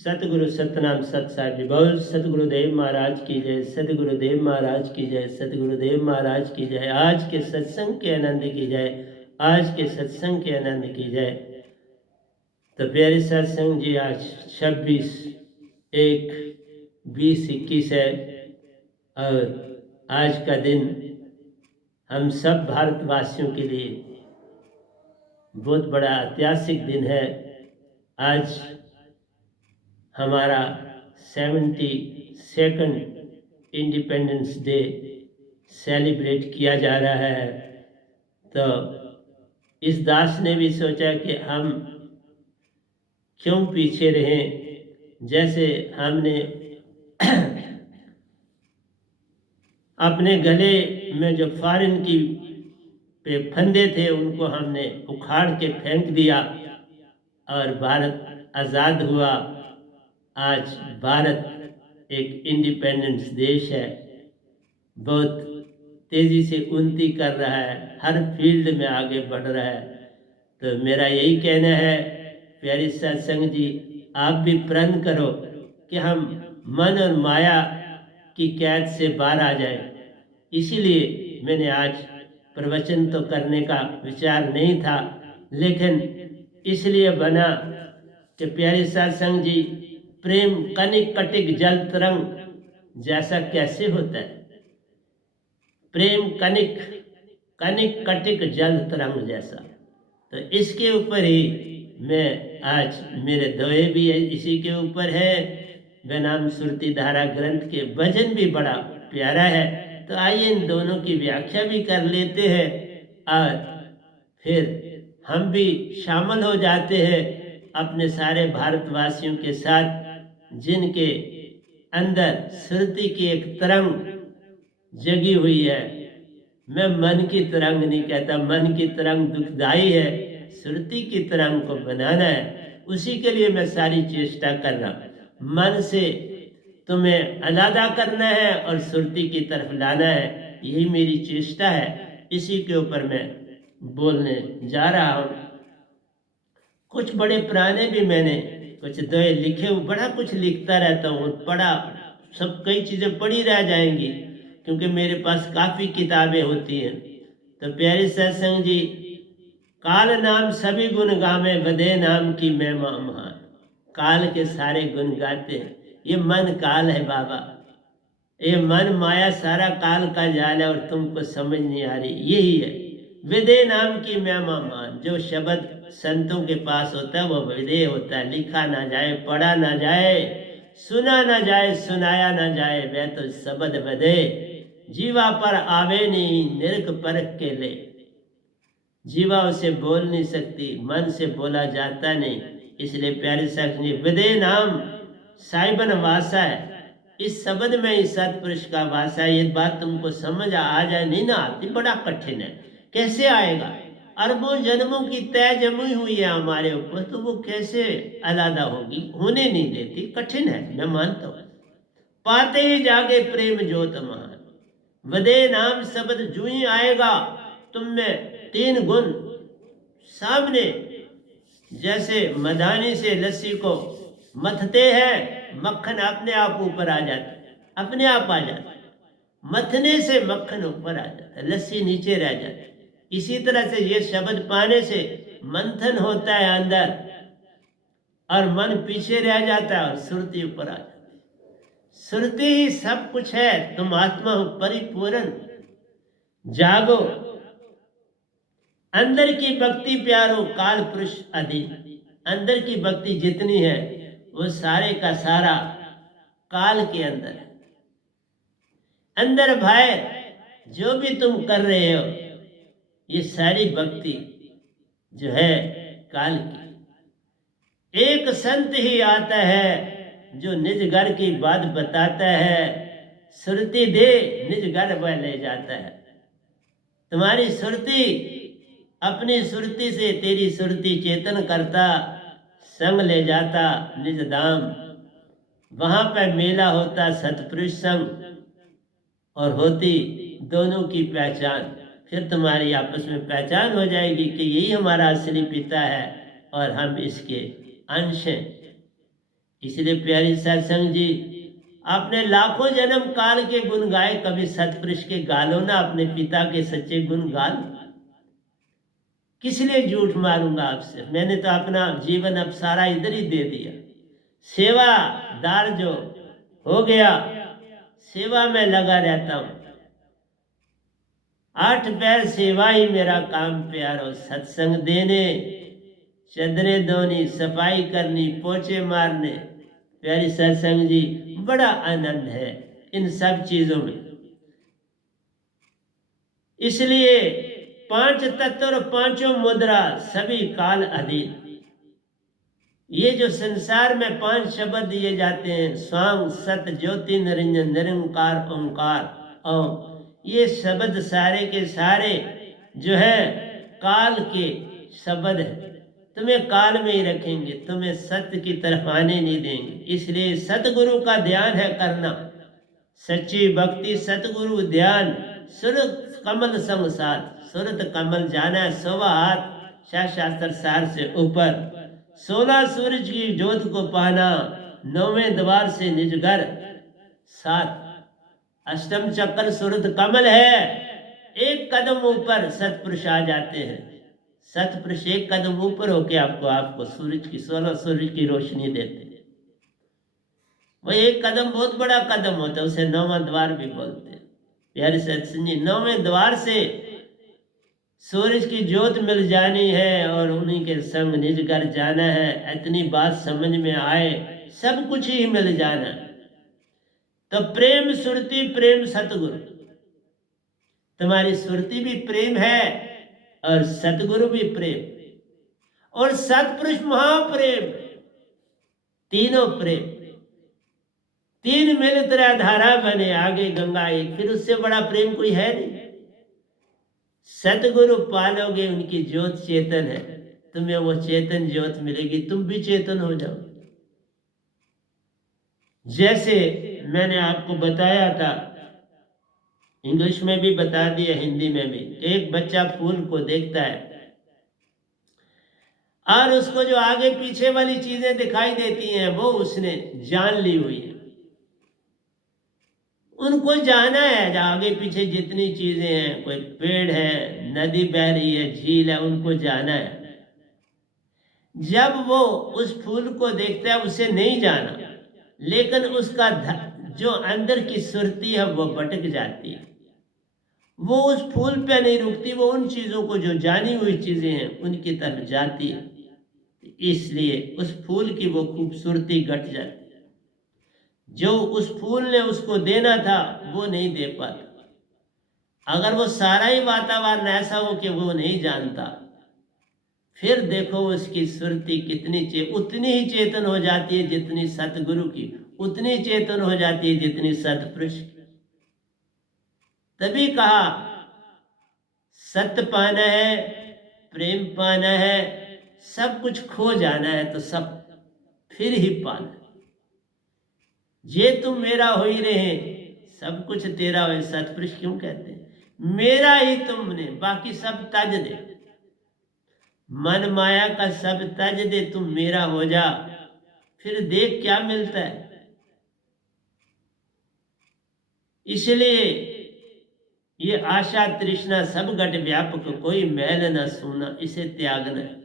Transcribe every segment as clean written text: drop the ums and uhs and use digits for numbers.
सतगुरु सतनाम सत साहिब जी बोल। सतगुरुदेव महाराज की जय, सतगुरुदेव महाराज की जय, सतगुरुदेव महाराज की जय। आज के सत्संग के आनंद की जय, आज के सत्संग के आनंद की जय। तो प्यारे सत्संग जी, आज 26/1/2021 है और आज का दिन हम सब भारतवासियों के लिए बहुत बड़ा ऐतिहासिक दिन है। आज हमारा 72nd इंडिपेंडेंस डे सेलिब्रेट किया जा रहा है। तो इस दास ने भी सोचा कि हम क्यों पीछे रहें। जैसे हमने अपने गले में जो फॉरेन की पे फंदे थे उनको हमने उखाड़ के फेंक दिया और भारत आज़ाद हुआ। आज भारत एक इंडिपेंडेंस देश है, बहुत तेज़ी से उन्नति कर रहा है, हर फील्ड में आगे बढ़ रहा है। तो मेरा यही कहना है प्यारे सत्संग जी, आप भी प्रण करो कि हम मन और माया की कैद से बाहर आ जाए। इसीलिए मैंने आज प्रवचन तो करने का विचार नहीं था, लेकिन इसलिए बना कि प्यारे सत्संग जी, प्रेम कनिक कटिक जल तरंग जैसा कैसे होता है। प्रेम कनिक कनिक कटिक जल तरंग जैसा। तो इसके ऊपर ही मैं आज, मेरे दोहे भी इसी के ऊपर है। बेनाम सुरती धारा ग्रंथ के भजन भी बड़ा प्यारा है। तो आइए इन दोनों की व्याख्या भी कर लेते हैं और फिर हम भी शामिल हो जाते हैं अपने सारे भारतवासियों के साथ, जिनके अंदर सुरती की एक तरंग जगी हुई है। मैं मन की तरंग नहीं कहता, मन की तरंग दुखदाई है, सुरती की तरंग को बनाना है। उसी के लिए मैं सारी चेष्टा कर रहा हूँ। मन से तुम्हें अलग करना है और सुरती की तरफ लाना है, यही मेरी चेष्टा है। इसी के ऊपर मैं बोलने जा रहा हूँ। कुछ बड़े पुराने भी मैंने कुछ दोहे लिखे हुए, बड़ा कुछ लिखता रहता हूँ, पढ़ा सब कई चीज़ें पढ़ी रह जाएंगी क्योंकि मेरे पास काफ़ी किताबें होती हैं। तो प्यारे सत्संग जी, काल नाम सभी गुण गावे, वदे नाम की महिमा महान। काल के सारे गुण गाते हैं। ये मन काल है बाबा, ये मन माया सारा काल का जाल है और तुमको समझ नहीं आ रही। यही है विदे नाम की महिमा महान। जो शब्द संतों के पास होता है वो विदे होता है। लिखा ना जाए, पढ़ा ना जाए, सुना ना जाए, सुनाया ना जाए, वह तो शब्द वदे। जीवा पर आवे नहीं, निरख परख के ले। जीवा उसे बोल नहीं सकती, मन से बोला जाता नहीं। इसलिए प्यारे सत्संग जी, विदे नाम साइबन वासा है। इस शब्द में ही सतपुरुष का वासा है। ये बात तुमको समझ आ जाए, नहीं ना आती, बड़ा कठिन है। कैसे आएगा? अरबों जन्मों की तय जमी हुई है हमारे ऊपर, तो वो कैसे अलग होगी? होने नहीं देती, कठिन है, मैं मानता हूँ। पाते ही जागे प्रेम ज्योत महान। वदे नाम शब्द जो ही आएगा, तुम में 3 गुण सामने। जैसे मधानी से लस्सी को मथते हैं, मक्खन अपने आप ऊपर आ जाता है, अपने आप आ जाता है। मथने से मक्खन ऊपर आ जाता है, लस्सी नीचे रह जाती है। इसी तरह से ये शब्द पाने से मंथन होता है अंदर और मन पीछे रह जाता है और सुरती ऊपर आ जाती है। सुरती ही सब कुछ है। तुम आत्मा हो परिपूर्ण, जागो, अंदर की भक्ति प्यारो, काल पुरुष अधीन। अंदर की भक्ति जितनी है वो सारे का सारा काल के अंदर है। अंदर भाई जो भी तुम कर रहे हो, ये सारी भक्ति जो है काल की। एक संत ही आता है जो निज घर की बात बताता है, सुरती दे निज घर वह ले जाता है। तुम्हारी सुरती, अपनी सुरती से तेरी सुरती चेतन करता, संग ले जाता निज धाम। वहां पर मेला होता सतपुरुष संग और होती दोनों की पहचान। फिर तुम्हारी आपस में पहचान हो जाएगी कि यही हमारा असली पिता है और हम इसके अंश हैं। इसलिए प्यारी सत्संग जी, आपने लाखों जन्म काल के गुण गाए, कभी सतपुरुष के गालो ना, अपने पिता के सच्चे गुण गाल। किस लिए झूठ मारूंगा आपसे? मैंने तो अपना जीवन अब सारा इधर ही दे दिया। सेवादार जो हो गया, सेवा में लगा रहता हूं। 8 पैर सेवा ही मेरा काम प्यारो, सत्संग देने, चदरे धोनी, सफाई करनी, पोछे मारने। प्यारी सत्संग जी, बड़ा आनंद है इन सब चीजों में। इसलिए 5 तत्व और 5 मुद्रा सभी काल अधीन। ये जो संसार में 5 शब्द दिए जाते हैं, स्वांग, सत, ज्योति, निरंजन, निरंकार, ओंकार, और ये शब्द सारे के सारे जो है काल के शब्द है। तुम्हें काल में ही रखेंगे, तुम्हें सत्य की तरफ आने नहीं देंगे। इसलिए सतगुरु का ध्यान है करना, सच्ची भक्ति, सतगुरु ध्यान, सुरत कमल संग साथ। सुरत कमल जाना 100 हाथ शास्त्र सार से ऊपर, 16 सूरज की ज्योत को पाना, 9वें द्वार से निज घर, 7 अष्टम चक्र सुरत कमल है। एक कदम ऊपर सतपुरुष आ जाते हैं। सतपुरुष एक कदम ऊपर होके आपको सूरज की 16 सूरज की रोशनी देते हैं। वह एक कदम बहुत बड़ा कदम होता है, उसे 9वां द्वार भी बोलते हैं। प्यारे सत्संग जी, 9वें द्वार से सूरज की ज्योत मिल जानी है और उन्हीं के संग निज घर जाना है। इतनी बात समझ में आए, सब कुछ ही मिल जाना है। तो प्रेम सुरति, प्रेम सतगुरु। तुम्हारी सुरति भी प्रेम है और सतगुरु भी प्रेम और सतपुरुष महाप्रेम, तीनों प्रेम। 3 मिल तेरा धारा बने, आगे गंगा एक, फिर उससे बड़ा प्रेम कोई है नहीं। सतगुरु पालोगे, उनकी ज्योत चेतन है, तुम्हें वो चेतन ज्योत मिलेगी, तुम भी चेतन हो जाओ। जैसे मैंने आपको बताया था, इंग्लिश में भी बता दिया, हिंदी में भी। एक बच्चा फूल को देखता है और उसको जो आगे पीछे वाली चीजें दिखाई देती हैं वो उसने जान ली हुई है। उनको जाना है, आगे पीछे जितनी चीजें हैं, कोई पेड़ है, नदी बह रही है, झील है, उनको जाना है। जब वो उस फूल को देखता है, उसे नहीं जाना, लेकिन उसका जो अंदर की सुरती है वो भटक जाती है। वो उस फूल पे नहीं रुकती, वो उन चीजों को जो जानी हुई चीजें हैं उनकी तरफ जाती है। इसलिए उस फूल की वो खूबसूरती घट जाती है। जो उस फूल ने उसको देना था वो नहीं दे पाता। अगर वो सारा ही वातावरण ऐसा हो कि वो नहीं जानता, फिर देखो उसकी सुरती कितनी उतनी ही चेतन हो जाती है जितनी सतगुरु की, उतनी चेतन हो जाती है जितनी सतपुरुष की। तभी कहा सत्य पाना है, प्रेम पाना है, सब कुछ खो जाना है तो सब फिर ही पाना। जे तुम मेरा हो ही रहे, सब कुछ तेरा हो। सतपुरुष क्यों कहते हैं? मेरा ही तुमने, बाकी सब तज दे, मन माया का सब तज दे, तुम मेरा हो जा, फिर देख क्या मिलता है। इसलिए ये आशा तृष्णा सब घट व्यापक, कोई मैल न सूना, इसे त्यागना है।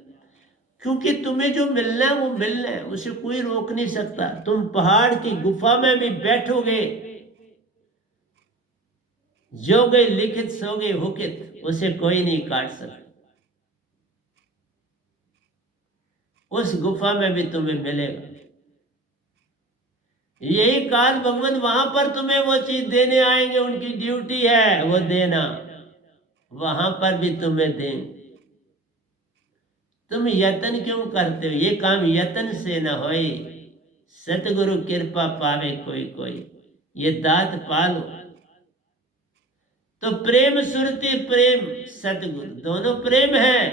क्योंकि तुम्हें जो मिलना है वो मिलना है, उसे कोई रोक नहीं सकता। तुम पहाड़ की गुफा में भी बैठोगे, जो गए लिखित सो गए हुकित, उसे कोई नहीं काट सकता। उस गुफा में भी तुम्हें मिलेगा। यही काल भगवान वहां पर तुम्हें वो चीज देने आएंगे, उनकी ड्यूटी है वो देना, वहां पर भी तुम्हें देंगे। तुम यत्न क्यों करते हो? ये काम यत्न से न होए, सतगुरु कृपा पावे कोई कोई, ये दात पालो। तो प्रेम सुरति, प्रेम सतगुरु, दोनों प्रेम है।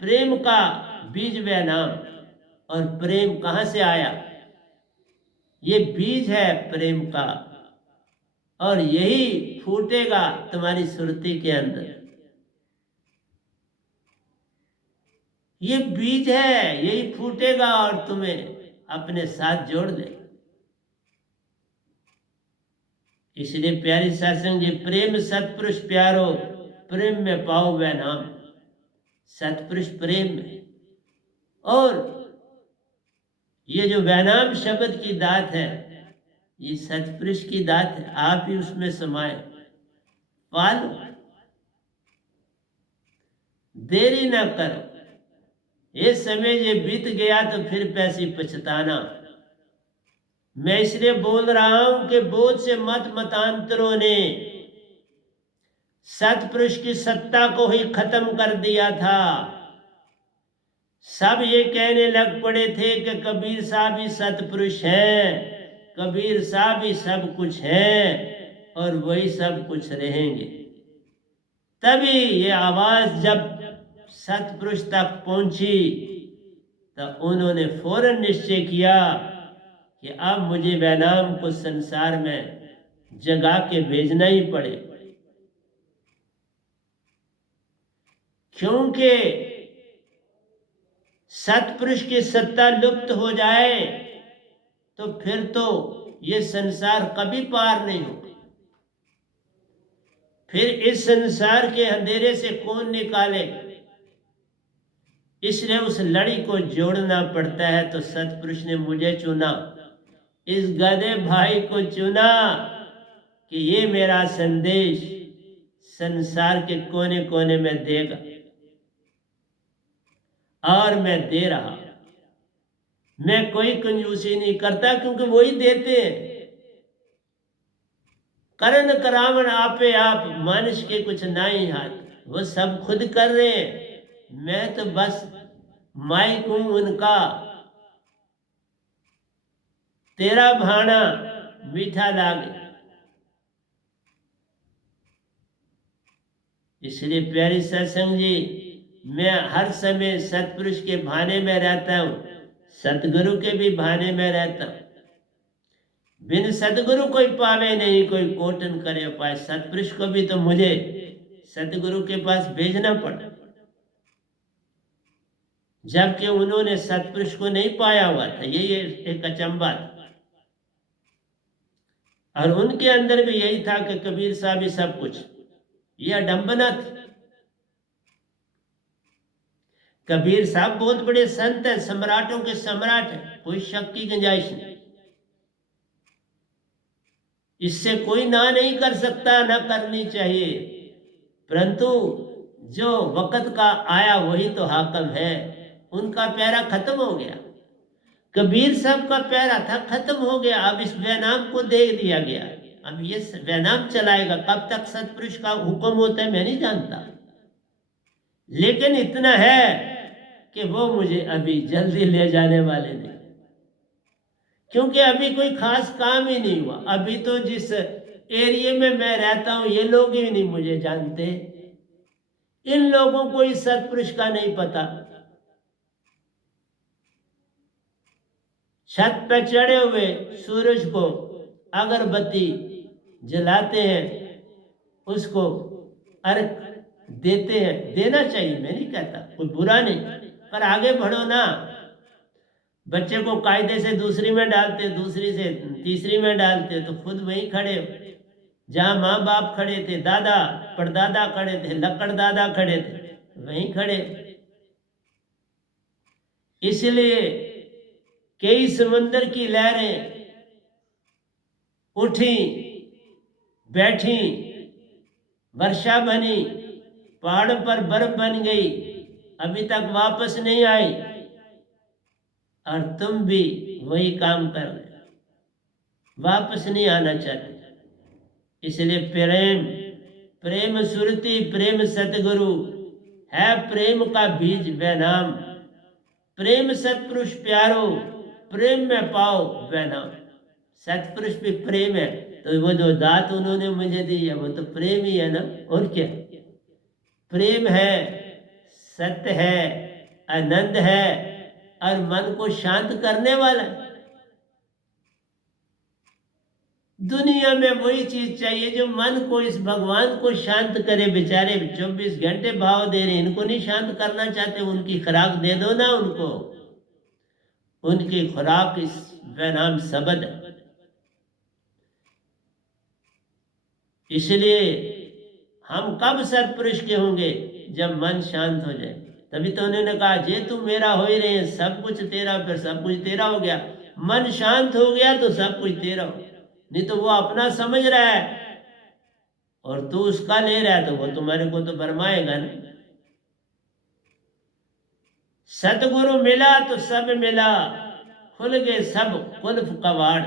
प्रेम का बीज व नाम, और प्रेम कहां से आया? ये बीज है प्रेम का, और यही फूटेगा तुम्हारी सुरति के अंदर। ये बीज है, यही फूटेगा और तुम्हें अपने साथ जोड़ ले। इसलिए प्यारी सत्संग जी, प्रेम सतपुरुष प्यारो, प्रेम में पाओ वह नाम। सतपुरुष प्रेम में, और ये जो वैनाम शब्द की दात है, ये सतपुरुष की दात है। आप ही उसमें समाये, पालो, देरी ना करो। ये समय ये बीत गया तो फिर पैसी पछताना। मैं इसलिए बोल रहा हूं कि बोझ से मत मतांतरों ने सतपुरुष की सत्ता को ही खत्म कर दिया था। सब ये कहने लग पड़े थे कि कबीर साहब ही सतपुरुष हैं, कबीर साहब ही सब कुछ हैं और वही सब कुछ रहेंगे। तभी ये आवाज जब सतपुरुष तक पहुंची तो उन्होंने फौरन निश्चय किया कि अब मुझे वैनाम को संसार में जगा के भेजना ही पड़े, क्योंकि सतपुरुष की सत्ता लुप्त हो जाए तो फिर तो ये संसार कभी पार नहीं होगा। फिर इस संसार के अंधेरे से कौन निकाले? इसलिए उस लड़ी को जोड़ना पड़ता है। तो सतपुरुष ने मुझे चुना, इस गधे भाई को चुना कि ये मेरा संदेश संसार के कोने कोने में देगा, और मैं दे रहा। मैं कोई कंजूसी नहीं करता, क्योंकि वही देते हैं। करण करावण आपे आप, मनुष्य के कुछ नहीं हाथ, वो सब खुद कर रहे हैं। मैं तो बस माइक हूं उनका। तेरा भाना मीठा लागे। इसलिए प्यारी सत्संग जी, मैं हर समय सतपुरुष के भाने में रहता हूं, सतगुरु के भी भाने में रहता हूं। बिन सतगुरु कोई पावे नहीं, कोई कोटन करे पाए। सतपुरुष को भी तो मुझे सतगुरु के पास भेजना पड़ा, जबकि उन्होंने सतपुरुष को नहीं पाया हुआ था। ये एक अचंबा था। और उनके अंदर भी यही था कि कबीर साहब ही सब कुछ। यह अडंबना थी। कबीर साहब बहुत बड़े संत हैं, सम्राटों के सम्राट हैं, कोई शक की गुंजाइश नहीं। इससे कोई ना नहीं कर सकता, ना करनी चाहिए। परंतु जो वक्त का आया वही तो हाकम है। उनका प्यारा खत्म हो गया, कबीर साहब का प्यारा था, खत्म हो गया। अब इस वैनाम को दे दिया गया। अब ये वैनाम चलाएगा। कब तक सतपुरुष का हुक्म होता है मैं नहीं जानता, लेकिन इतना है कि वो मुझे अभी जल्दी ले जाने वाले नहीं, क्योंकि अभी कोई खास काम ही नहीं हुआ। अभी तो जिस एरिया में मैं रहता हूं ये लोग ही नहीं मुझे जानते। इन लोगों को इस सतपुरुष का नहीं पता। छत पे चढ़े हुए सूरज को अगरबत्ती जलाते हैं, उसको अर्घ देते हैं। देना चाहिए, मैं नहीं कहता, कोई बुरा नहीं, पर आगे बढ़ो ना। बच्चे को कायदे से दूसरी में डालते, दूसरी से तीसरी में डालते, तो खुद वहीं खड़े हो जहां माँ बाप खड़े थे, दादा परदादा खड़े थे, लकड़ दादा खड़े थे, वहीं खड़े। इसलिए कई समुद्र की लहरें उठी बैठी, वर्षा बनी, पहाड़ पर बर्फ बन गई, अभी तक वापस नहीं आई, और तुम भी वही काम कर रहे, वापस नहीं आना चाहते। इसलिए प्रेम, प्रेम सुरति, प्रेम सतगुरु है, प्रेम का बीज वैनाम। प्रेम सतपुरुष प्यारो, प्रेम में पाओ वैनाम। सतपुरुष भी प्रेम है, तो वो जो दात उन्होंने मुझे दी है वो तो प्रेम ही है ना, और क्या। प्रेम है, सत्य है, आनंद है, और मन को शांत करने वाला। दुनिया में वही चीज चाहिए जो मन को, इस भगवान को शांत करे। बेचारे 24 घंटे भाव दे रहे, इनको नहीं शांत करना चाहते, उनकी खुराक दे दो ना उनको। उनकी खुराक इस वैनाम शब्द है। इसलिए हम कब सत्पुरुष के होंगे? जब मन शांत हो जाए। तभी तो उन्होंने कहा जे तू मेरा हो ही रहे, सब कुछ तेरा, फिर सब कुछ तेरा हो गया। मन शांत हो गया तो सब कुछ तेरा हो। नहीं तो वो अपना समझ रहा है और तू उसका ले रहा है तो वो तुम्हारे को तो भरमाएगा ना। सतगुरु मिला तो सब मिला, खुल गए सब कुल्फ कवाड़।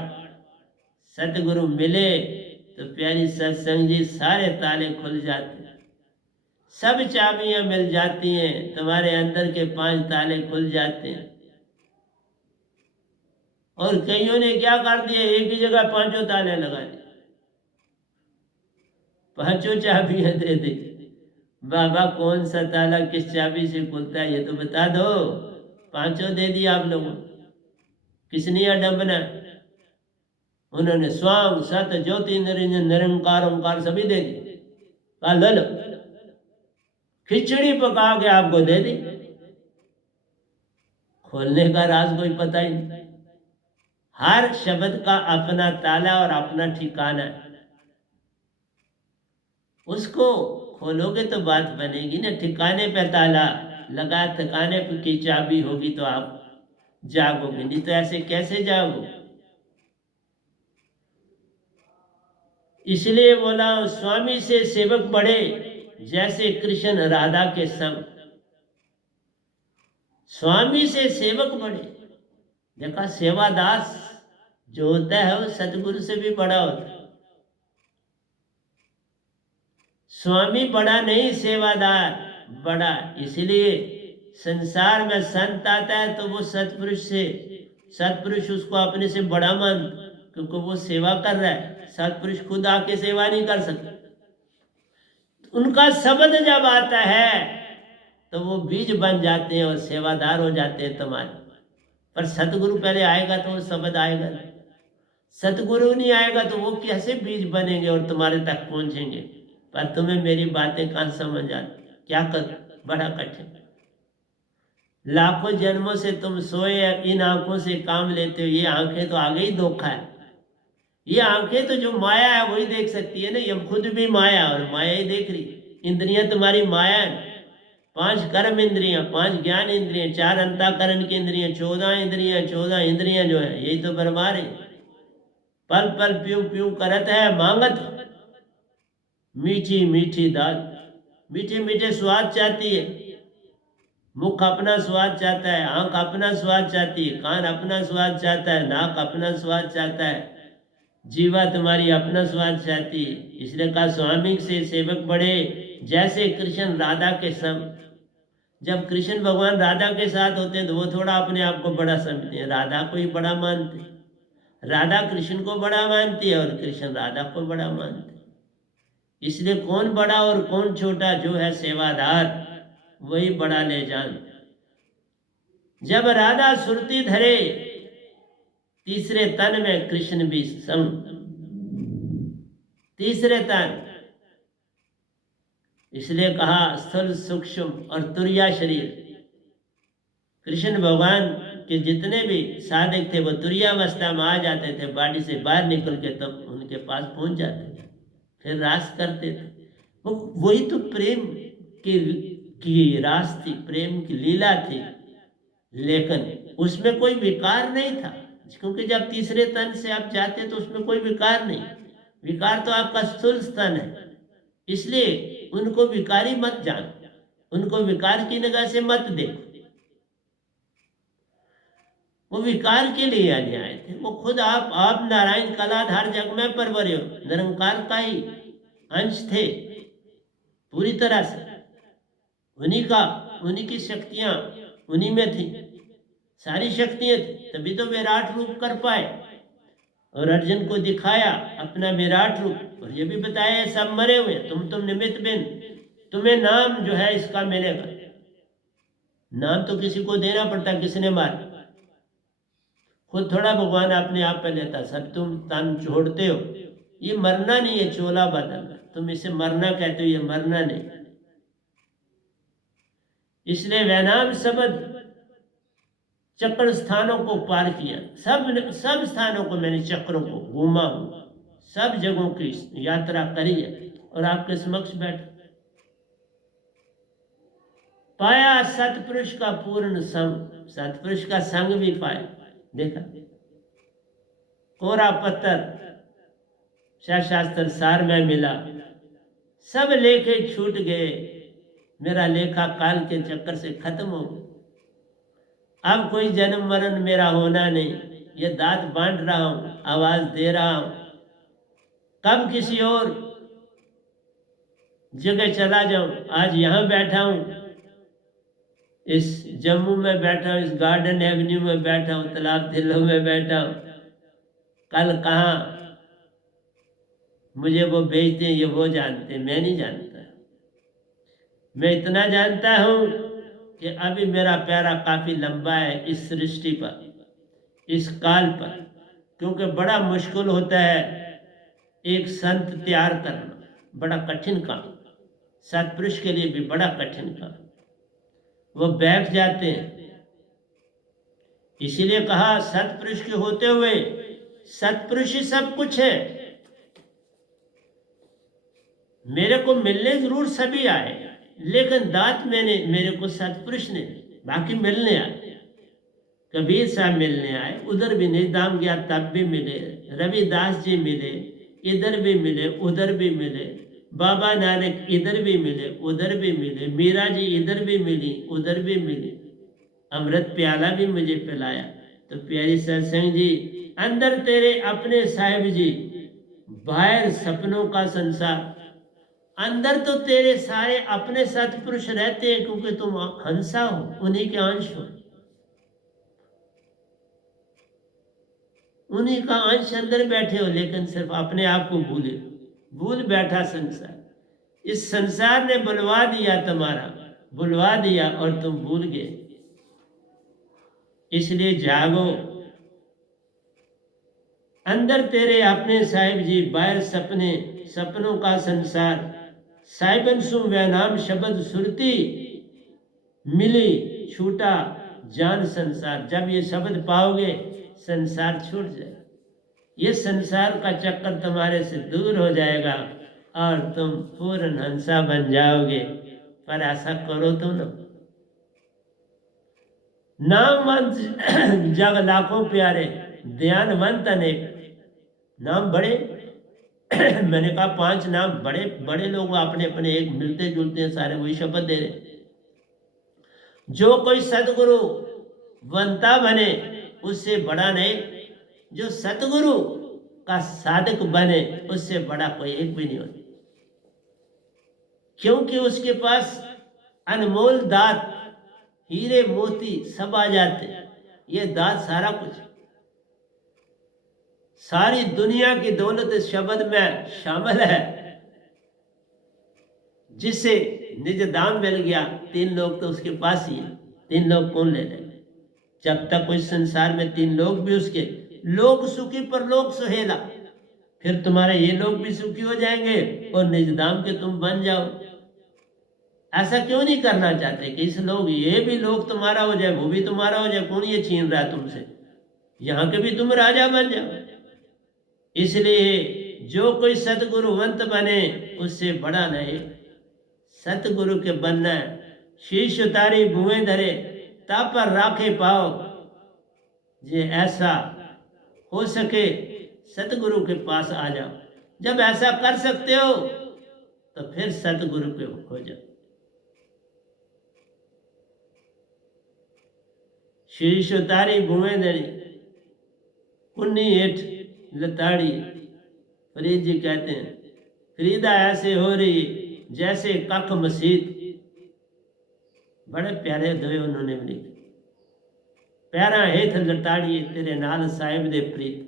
सतगुरु मिले तो प्यारी सत्संग जी सारे ताले खुल जाते, सब चाबियां मिल जाती हैं, तुम्हारे अंदर के 5 ताले खुल जाते हैं। और कईयों ने क्या कर दिया, एक ही जगह 5 ताले लगा दिए, 5 चाबियां दे दी। बाबा कौन सा ताला किस चाबी से खुलता है ये तो बता दो। 5 दे दिया आप लोगों, किसने अडम्बना। उन्होंने स्वाम सत ज्योति निरंजन निरंकार ओंकार सभी दे दिए। कहा ले लो, खिचड़ी पका के आपको दे दी, खोलने का राज कोई पता ही नहीं। हर शब्द का अपना ताला और अपना ठिकाना है, उसको खोलोगे तो बात बनेगी ना। ठिकाने पे ताला लगा, ठिकाने पे की चाबी होगी तो आप जागोगे, नहीं तो ऐसे कैसे जागो। इसलिए बोला स्वामी से सेवक बढ़े, जैसे कृष्ण राधा के संग। स्वामी से सेवक बढ़े, देखा सेवादास जो होता है वो सतगुरु से भी बड़ा होता है। स्वामी बड़ा नहीं, सेवादार बड़ा। इसलिए संसार में संत आता है तो वो सतपुरुष से, सतपुरुष उसको अपने से बड़ा मान, क्योंकि वो सेवा कर रहा है। सतपुरुष खुद आके सेवा नहीं कर सकता। उनका शब्द जब आता है तो वो बीज बन जाते हैं और सेवादार हो जाते हैं तुम्हारे। पर सतगुरु पहले आएगा तो वो शब्द आएगा, सतगुरु नहीं आएगा तो वो कैसे बीज बनेंगे और तुम्हारे तक पहुंचेंगे। पर तुम्हें मेरी बातें कहाँ समझ आती, क्या कर, बड़ा कठिन। लाखों जन्मों से तुम सोए इन आंखों से काम लेते हो, ये आंखें तो आगे ही धोखा है। ये आंखें तो जो माया है वही देख सकती है ना, ये खुद भी माया और माया ही देख रही। इंद्रियां तुम्हारी माया है, 5 कर्म इंद्रियां, 5 ज्ञान इंद्रियां, 4 अंतःकरण की इंद्रियां, 14 इंद्रियां, 14 इंद्रियां जो है यही तो बरमार है। पल पल प्यू प्यू करत है मांगत, मीठी मीठी दाल। मीठे मीठे स्वाद चाहती है, मुख अपना स्वाद चाहता है, आंख अपना स्वाद चाहती है, कान अपना स्वाद चाहता है, नाक अपना स्वाद चाहता है, जीवा तुम्हारी अपना स्वाद चाहती है। इसलिए कहा स्वामी से सेवक बढ़े, जैसे कृष्ण राधा के संग। जब कृष्ण भगवान राधा के साथ होते हैं तो वो थोड़ा अपने आप को बड़ा समझते हैं, राधा को ही बड़ा मानते हैं। राधा कृष्ण को बड़ा मानती है और कृष्ण राधा को बड़ा मानते हैं। इसलिए कौन बड़ा और कौन छोटा, जो है सेवादार वही बड़ा ले जान। जब राधा सुरती धरे, तीसरे तन में कृष्ण भी संग। तीसरे तन, इसलिए कहा स्थूल सूक्ष्म और तुरिया शरीर। कृष्ण भगवान के जितने भी साधक थे वो तुरियावस्था में आ जाते थे, बॉडी से बाहर निकल के तब उनके पास पहुंच जाते थे, फिर रास करते थे। वो वही तो प्रेम की रास थी, प्रेम की लीला थी। लेकिन उसमें कोई विकार नहीं था, क्योंकि जब तीसरे तन से आप जाते तो उसमें कोई विकार नहीं। विकार तो आपका स्थूल तन है, इसलिए उनको विकारी मत जान, उनको विकार की निगाह से मत देखो। वो विकार के लिए आने आए थे, वो खुद आप नारायण कलाधार जग में परवरे हो, निरंकार का ही अंश थे पूरी तरह से। उन्हीं की शक्तियां उन्हीं में थी, सारी शक्तियां थी, तभी तो विराट रूप कर पाए और अर्जुन को दिखाया अपना विराट रूप। और ये भी बताया सब मरे हुए, तुम निमित्त बिन, तुम्हें नाम जो है इसका मिलेगा। नाम तो किसी को देना पड़ता, किसने मारा, खुद थोड़ा भगवान अपने आप पे लेता। सब तुम तन छोड़ते हो, ये मरना नहीं है, चोला बदलना। तुम इसे मरना कहते हो, ये मरना नहीं। इसलिए वैनाम शब्द चक्र स्थानों को पार किया, सब स्थानों को मैंने चक्रों को घूमा हूँ, सब जगहों की यात्रा करी है और आपके समक्ष बैठा। पाया सतपुरुष का पूर्ण संग, सतपुरुष का संग भी पाया। देखा कोरा पत्थर शास्त्र सार में मिला, सब लेखे छूट गए, मेरा लेखा काल के चक्कर से खत्म हो गया। अब कोई जन्म मरण मेरा होना नहीं, ये दांत बांट रहा हूं, आवाज दे रहा हूं, कब किसी और जगह चला जाऊं। आज यहां बैठा हूं, इस जम्मू में बैठा हूं, इस गार्डन एवेन्यू में बैठा हूं, तालाब दिल्लो में बैठा हूं, कल कहाँ मुझे वो भेजते हैं, ये वो जानते हैं, मैं नहीं जानता। मैं इतना जानता हूं कि अभी मेरा प्यारा काफी लंबा है इस सृष्टि पर, इस काल पर, क्योंकि बड़ा मुश्किल होता है एक संत तैयार करना, बड़ा कठिन काम, सत्पुरुष के लिए भी बड़ा कठिन काम। वो बैठ जाते हैं, इसीलिए कहा सत्पुरुष के होते हुए, सत्पुरुष ही सब कुछ है। मेरे को मिलने जरूर सभी आए, लेकिन दात मेरे को सत्पुरुष ने, बाकी मिलने आए। कबीर साहब मिलने आए, उधर भी नहीं, दाम गया तब भी मिले, रविदास जी मिले, इधर भी मिले उधर भी मिले, बाबा नानक इधर भी मिले उधर भी मिले, मीरा जी इधर भी मिली उधर भी मिली, अमृत प्याला भी मुझे पिलाया। तो प्यारी सत्संग जी, अंदर तेरे अपने साहिब जी, बाहर सपनों का संसार, अंदर तो तेरे सारे अपने सत्पुरुष रहते हैं, क्योंकि तुम हंसा हो, उन्हीं के अंश हो, उन्हीं का अंश अंदर बैठे हो, लेकिन सिर्फ अपने आप को भूल बैठा संसार। इस संसार ने बुलवा दिया, तुम्हारा बुलवा दिया और तुम भूल गए। इसलिए जागो, अंदर तेरे अपने साहिब जी, बाहर सपने, सपनों का संसार, साहिबन सु वह नाम शब्द सुरती, मिली छूटा जान संसार। जब ये शब्द पाओगे संसार छूट जाएगा, ये संसार का चक्कर तुम्हारे से दूर हो जाएगा और तुम पूर्ण हंसा बन जाओगे। पर ऐसा करो तो ना, नामवंत जग लाखों प्यारे, ध्यानवंत अनेक, नाम बड़े मैंने कहा 5 नाम बड़े बड़े लोग अपने अपने एक मिलते जुलते हैं, सारे वही शपथ दे रहे। जो कोई सतगुरु बनता बने उससे बड़ा नहीं, जो सतगुरु का साधक बने उससे बड़ा कोई एक भी नहीं होता, क्योंकि उसके पास अनमोल दात, हीरे मोती सब आ जाते हैं। ये दात सारा कुछ, सारी दुनिया की दौलत इस शब्द में शामिल है। जिसे निज दाम मिल गया, 3 लोग तो उसके पास ही है, 3 लोग कौन ले लेंगे। जब तक कोई संसार में 3 लोग भी उसके, लोग सुखी पर लोग सुहेला, फिर तुम्हारे ये लोग भी सुखी हो जाएंगे और निज दाम के तुम बन जाओ। ऐसा क्यों नहीं करना चाहते कि इस लोग, ये भी लोग तुम्हारा हो जाए, वो भी तुम्हारा हो जाए, कौन ये छीन रहा है तुमसे, यहाँ के भी तुम राजा बन जाओ। इसलिए जो कोई सतगुरुवंत बने उससे बड़ा नहीं, सतगुरु के बनना है। शीश उतारी भुएं धरे, ता पर राखे पाओ, ये ऐसा हो सके सतगुरु के पास आ जाओ। जब ऐसा कर सकते हो तो फिर सतगुरु के हो जाओ। शीश उतारी भुएं धरी, कुन्नी हेठ लताड़ी। फरीद जी कहते हैं, फरीदा ऐसे हो रही जैसे कख मसीत। बड़े प्यारे दवे उन्होंने भी लिखे, पैरा हेठ लताड़ी तेरे नाल साहिब दे प्रीत।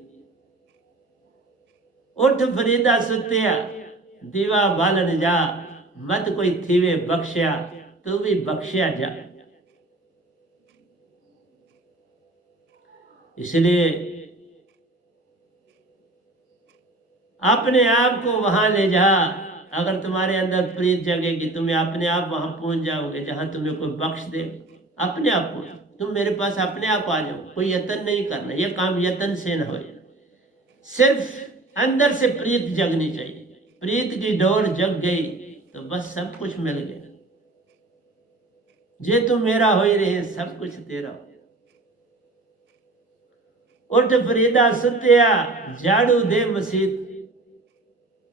उठ फरीदा सुतिया दीवा बालन जा, मत कोई थीवे बख्शिया, तू भी बख्शिया जा। इसलिए अपने आप को वहां ले जा। अगर तुम्हारे अंदर प्रीत जगेगी, तुम्हें अपने आप वहां पहुंच जाओगे जहां तुम्हें कोई बख्श दे। अपने आप को तुम मेरे पास अपने आप आ जाओ, कोई यत्न नहीं करना, ये काम यत्न से न हो, सिर्फ अंदर से प्रीत जगनी चाहिए। प्रीत की डोर जग गई तो बस सब कुछ मिल गया। जे तू मेरा हो ही रहे, सब कुछ तेरा हो। उठ फरीदा सुत्या, झाड़ू दे मसीत,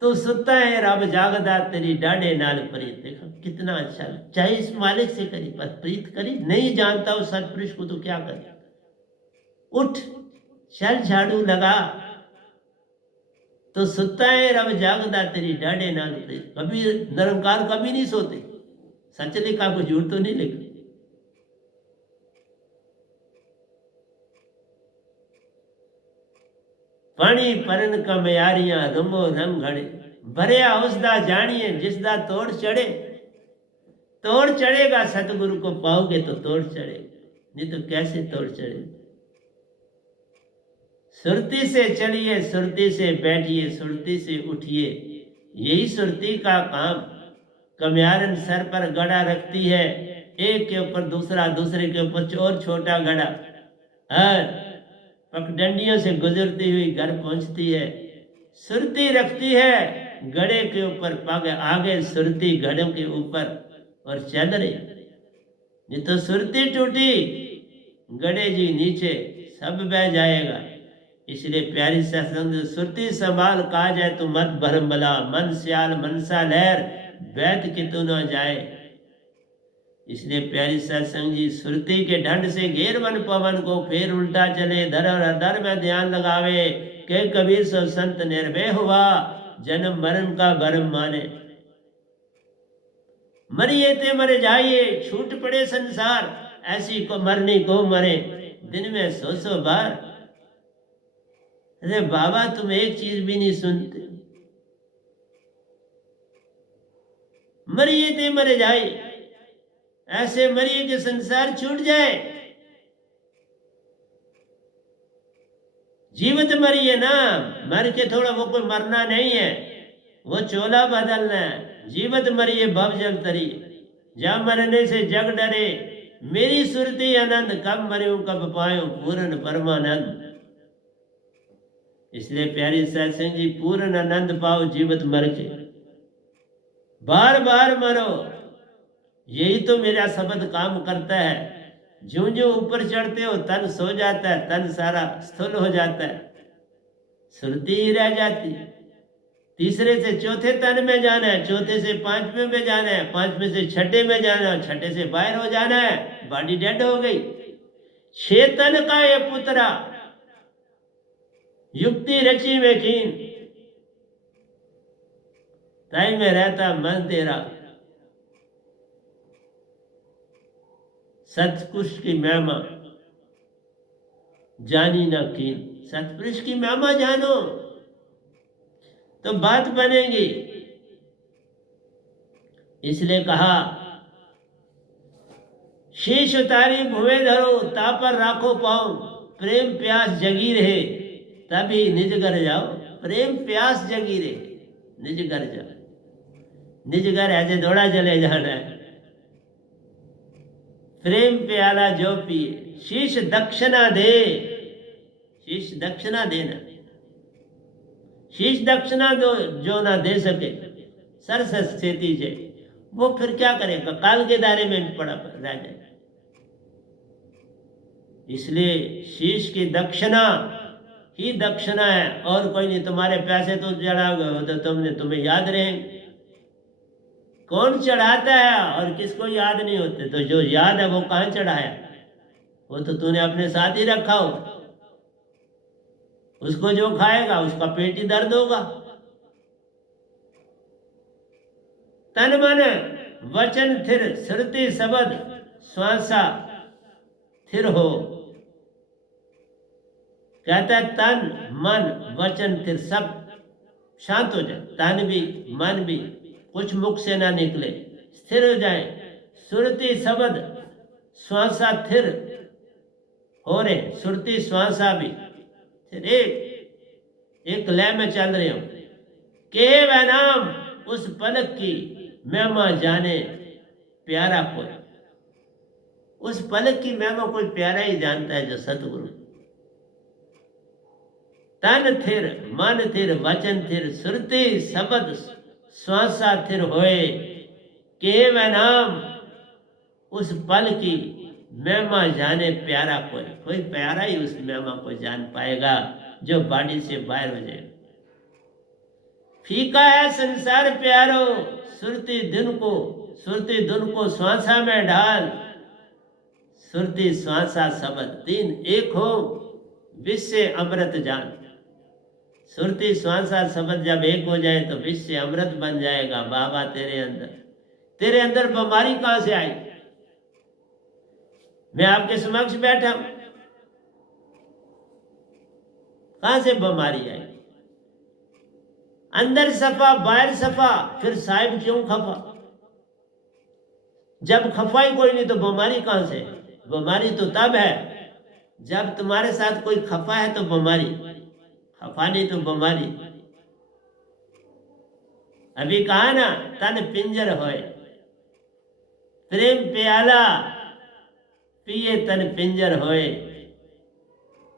तू सुता है रब जागदा, तेरी डाढ़े नाल प्रीत। देखो कितना अच्छा, चाहे इस मालिक से करी पर प्रीत करी, नहीं जानता उस सत्पुरुष को तो क्या करे। उठ चल झाड़ू लगा, तो सुता है रब जागदा, तेरी डाढ़े नाल प्रीत। कभी निरंकार कभी नहीं सोते, सच लिखा, कोई झूठ तो नहीं लिखा। पानी परन कमयारियां रंगो रंग घड़े, भरिया उसदा जानिए जिसदा तोड़ चढ़े। तोड़ चढ़ेगा सतगुरु को पाओगे तो तोड़ चढ़ेगा, नहीं तो कैसे तोड़ चढ़ेगा। सुरती से चलिए, सुरती से बैठिए, सुरती से उठिए, यही सुरती का काम। कम्यारन सर पर गड़ा रखती है, एक के ऊपर दूसरा, दूसरे के ऊपर और छोटा गड़ा, और पगडंडियों से गुजरती हुई घर पहुंचती है। सुरती रखती है गड़े के ऊपर, पग आगे सुरती घड़ों के ऊपर और चल रही। नहीं तो सुरती टूटी, गड़े जी नीचे, सब बह जाएगा। इसलिए प्यारी सत्संग, सुरती संभाल का जाए तो मत भरम बला, मन सियाल मनसा लहर, वैद कि तू न जाए। इसलिए प्यारी सत्संग जी, सुरती के ढंड से घेर मन पवन को, फिर उल्टा चले धर और अधर में ध्यान लगावे, के कबीर सो संत निर्भय हुआ, जन्म मरण का भरम माने। मरिए ते मरे जाइए, छूट पड़े संसार, ऐसी को मरनी को मरे, दिन में 100 बार। अरे बाबा तुम एक चीज भी नहीं सुनते। मरिए ते मरे जाए, ऐसे मरिए कि संसार छूट जाए। जीवित मरिए ना, मर के थोड़ा, वो कोई मरना नहीं है, वो चोला बदलना है। जीवित मरिए भव जल तरिए, जा मरने से जग डरे, मेरी सुरती आनंद, कब मरूं कब पाऊं पूर्ण परमानंद। इसलिए प्यारी सत्संग जी, पूर्ण आनंद पाओ जीवित मर के, बार बार मरो, यही तो मेरा शब्द काम करता है। ज्यों ज्यों ऊपर चढ़ते हो तन सो जाता है, तन सारा स्थूल हो जाता है, सुरती ही रह जाती। तीसरे से चौथे तन में जाना है, चौथे से पांचवें में जाना है, पांचवें से छठे में जाना है, छठे से बाहर हो जाना है, बॉडी डेड हो गई। 6 तन का ये पुत्रा, युक्ति रची में कीन, ताई में रहता मन तेरा, सतपुरुष की महिमा जानी न कीन। सतपुरुष की महिमा जानो तो बात बनेगी। इसलिए कहा, शीश उतारी भुवे धरो, तापर राखो पाऊं, प्रेम प्यास जगी रहे, तभी निज घर जाओ। प्रेम प्यास जगी रहे, निज घर जाओ। निज घर ऐसे दौड़ा चले जाना है। प्रेम प्याला जो पिए, शीश दक्षिणा दे, शीश दक्षिणा देना। शीश दक्षिणा दो जो ना दे सके, सरस स्थिति से, वो फिर क्या करेगा, काल के दायरे में पड़ा रह जाए। इसलिए शीश की दक्षिणा ही दक्षिणा है, और कोई नहीं। तुम्हारे पैसे तो चढ़ाओगे तो तुम्हें याद रहेंगे। कौन चढ़ाता है और किसको याद नहीं होते, तो जो याद है वो कहाँ चढ़ाया, वो तो तूने अपने साथ ही रखा हो। उसको जो खाएगा उसका पेट ही दर्द होगा। तन मन वचन थिर, सुरती शब्द श्वासा थिर हो। कहता है तन मन वचन थिर, सब शांत हो जाए, तन भी मन भी, कुछ मुख से ना निकले, स्थिर हो जाए। सुरती शब्द श्वासा थिर हो रहे, सुरती श्वासा भी फिर एक लय में चल रहे हो। के वह नाम उस पलक की, महिमा जाने प्यारा कोई। उस पलक की महिमा कोई प्यारा ही जानता है, जो सतगुरु। तन थिर मन थिर वचन थिर सुरती शब्द श्वासा थिर होए, के वह नाम उस पल की महिमा जाने प्यारा कोई। कोई प्यारा ही उस महिमा को जान पाएगा जो बाड़ी से बाहर हो जाए। फीका है संसार प्यारो, सुरती धुन को श्वासा में ढाल, सुरती श्वासा शब्द तीन एक हो, विश्व अमृत जान। सुरती श्वासा शब्द जब एक हो जाए तो विश्व अमृत बन जाएगा। बाबा तेरे अंदर बीमारी कहां से आई? मैं आपके समक्ष बैठा हूं, कहां से बीमारी आई? अंदर सफा बाहर सफा, फिर साहिब क्यों खफा? जब खफा ही कोई नहीं तो बीमारी कहां से? बीमारी तो तब है जब तुम्हारे साथ कोई खफा है तो बीमारी, खफा नहीं तो बीमारी। अभी कहा ना, तन पिंजर होए, प्रेम प्याला पिए तन पिंजर होए,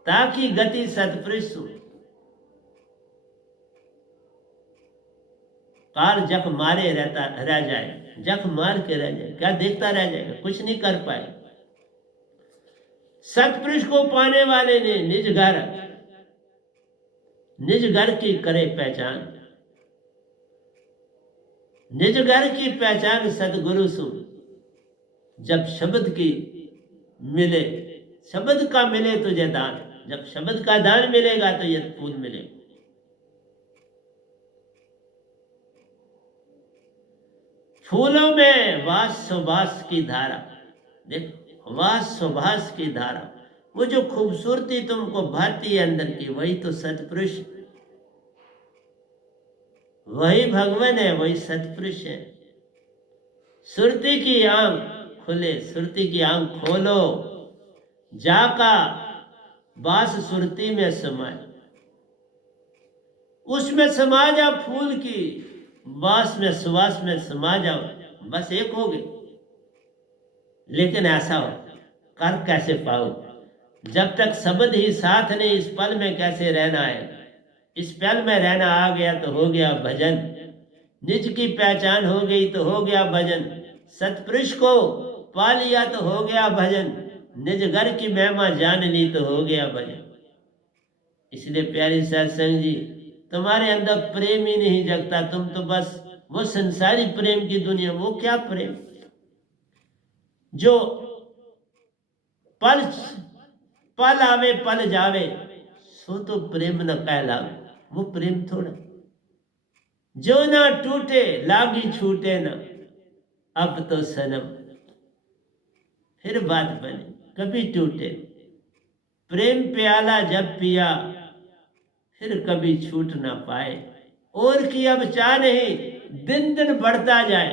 ताकि गति सतपुरुष। काल जख मारे रहता रह जाए, जख मार के रह जाए, क्या देखता रह जाएगा? कुछ नहीं कर पाए। सतपुरुष को पाने वाले ने निज घर की करे पहचान, निज घर की पहचान सतगुरु सु। जब शब्द की मिले, शब्द का मिले तुझे दान, जब शब्द का दान मिलेगा तो ये फूल मिलेगा। फूलों में वास सुभाष की धारा, देखो वास सुभाष की धारा, वो जो खूबसूरती तुमको भाती है अंदर की, वही तो सतपुरुष, वही भगवान है, वही सतपुरुष है। सुरती की आंख खुले, सुरती की आंख खोलो, जाका बास सुरती में समाए, उसमें समा जा फूल की बास में, सुवास में समा जाओ, बस एक हो गए। लेकिन ऐसा हो कर कैसे पाओ? जब तक शब्द ही साथ नहीं, इस पल में कैसे रहना है? इस पल में रहना आ गया तो हो गया भजन, निज की पहचान हो गई तो हो गया भजन, सतपुरुष को पा लिया तो हो गया भजन, निज घर की महिमा जान ली तो हो गया भजन। इसलिए प्यारी सत्संग जी, तुम्हारे अंदर प्रेम ही नहीं जगता, तुम तो बस वो संसारी प्रेम की दुनिया। वो क्या प्रेम जो पल पल आवे पल जावे, सो तो प्रेम न कहलावे। वो प्रेम थोड़ा, जो ना टूटे लागी छूटे ना, अब तो सनम। फिर बात बने, कभी टूटे प्रेम प्याला जब पिया, फिर कभी छूट ना पाए। और की अब चाह नहीं, दिन दिन बढ़ता जाए,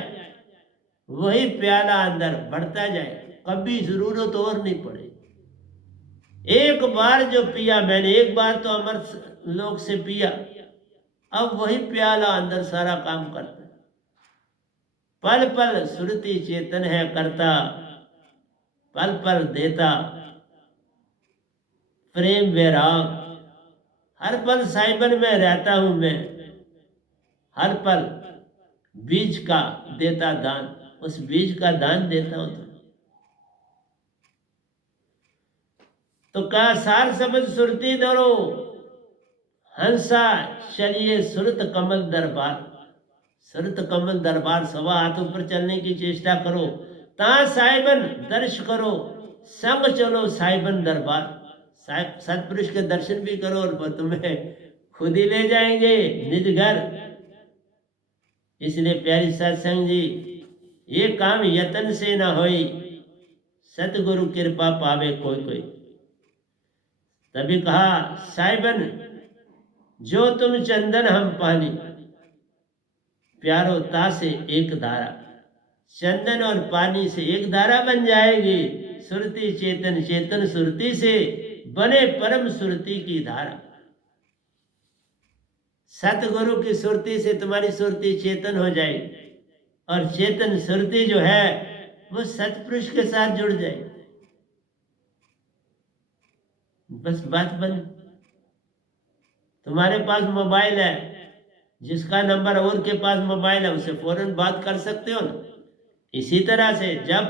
वही प्याला अंदर बढ़ता जाए, कभी जरूरत और नहीं पड़े। एक बार जो पिया मैंने, एक बार तो अमर लोक से पिया, अब वही प्याला अंदर सारा काम करता है। पल पल सुरती चेतन है करता, पल पल देता प्रेम वैराग। हर पल साइबन में रहता हूं मैं, हर पल बीज का देता दान, उस बीज का दान देता हूं। तो कहा सार शब्द सुरती धरो, हंसा चलिए सुरत कमल दरबार। सुरत कमल दरबार, सवा हाथ ऊपर चलने की चेष्टा करो, ता साहिबन दर्श करो, संग चलो साहिबन दरबार। सतपुरुष के दर्शन भी करो और तुम्हें खुद ही ले जाएंगे निज घर। इसलिए प्यारी सत्संग जी, ये काम यतन से ना होई, सतगुरु कृपा पावे कोई कोई। तभी कहा साहिबन जो तुम चंदन हम पानी, प्यारो ता से एक धारा। चंदन और पानी से एक धारा बन जाएगी। सुरती चेतन, चेतन सुरती से बने परम सुरती की धारा। सतगुरु की सुरती से तुम्हारी सुरती चेतन हो जाएगी, और चेतन सुरती जो है वो सतपुरुष के साथ जुड़ जाएगी। बस बात बंद। तुम्हारे पास मोबाइल है, जिसका नंबर और के पास मोबाइल है उससे फौरन बात कर सकते हो ना। इसी तरह से जब